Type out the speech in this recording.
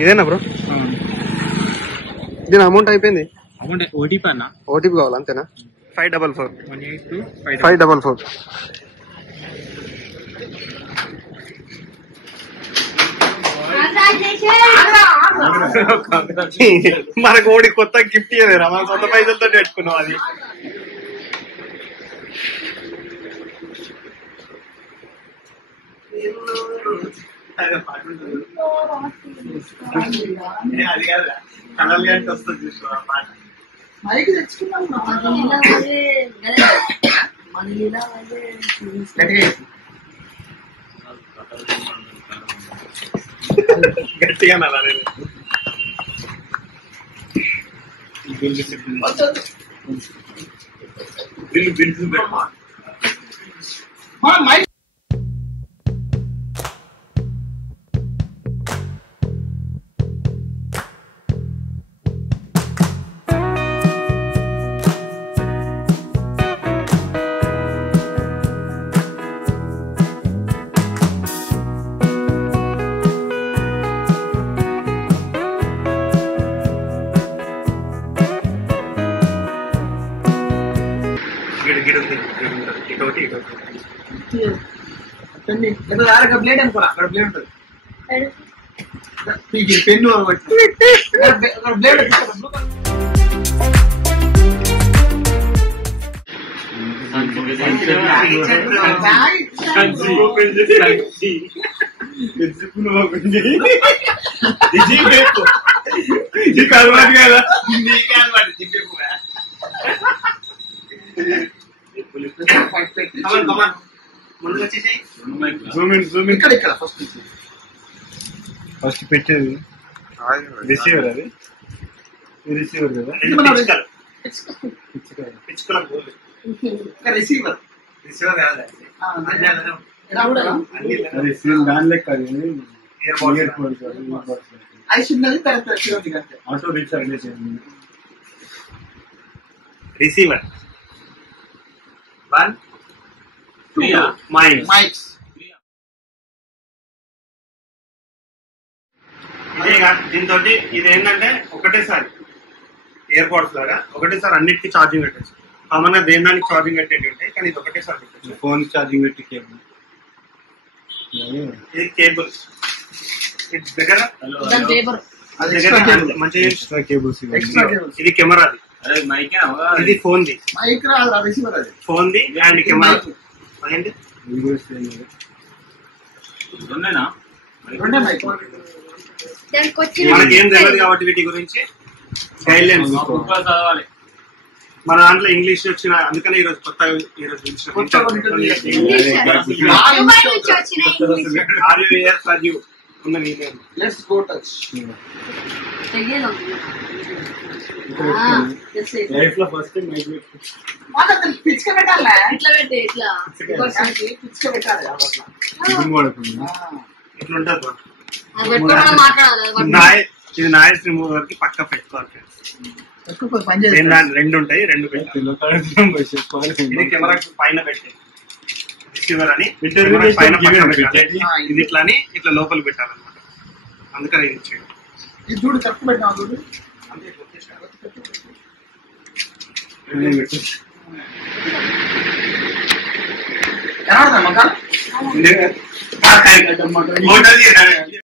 ఇదేనా బ్రో? దీని అమౌంట్ అయిపోయింది. అమౌంట్ ఓటీపీ అన్న. ఓటీపీ కావాలి అంతేనా? 544 544. మనకు ఓడి కొత్త గిఫ్ట్ ఇవ్వలేరా? మన సొంత పైసలతో పెట్టుకున్నాం అది. అది కాదు కనల్ గంట వస్తుంది పాట. గట్టిగా బిల్లు బ్లేడ్ అనుకోరా, అక్కడ బ్లేడ్ ఉంటుంది. పెన్ను బ్లేడ్ ఫస్ట్ పెట్టేది రిసీవర్. అది రిసీవర్ కదా, రిసీవర్ దాని లెక్క. Auto recharge receiver 1 2 mics. ఇదేగా దీంతో ఇది ఏంటంటే ఒకటేసారి ఎయిర్పోర్ట్స్ లాగా ఒకటేసారి అన్నిటికీ ఛార్జింగ్ పెట్టచ్చు. కామన్ గా దేని దానికి ఛార్జింగ్ పెట్టేది ఉంటాయి, కానీ ఇది ఒకటేసారి పెట్టచ్చు. ఫోన్ ఛార్జింగ్ పెట్టి కేబుల్, ఇది కేబుల్ దగ్గర మంచిగా కేబుల్స్. ఇది కెమెరా, ఇది phone the, phone the and camera. అదేంటి మనకేం తెలియదు కాబట్టి వీటి గురించి గైడ్ లైన్స్ మన దాంట్లో ఇంగ్లీష్ వచ్చిన, అందుకనే ఈరోజు కొత్తగా లైఫ్ లో ఫస్ట్ ఇట్లుంటది. ఇది నాయిస్ రిమూవర్ కి పక్క పెట్టుకోవాలి. రెండు ఉంటాయి, రెండు కెమెరా పైన పెట్టే రిసీవర్ అని పైన ఇది ఇట్లా అని ఇట్లా లోపల పెట్టాలన్నమాట. అందుకని ఇది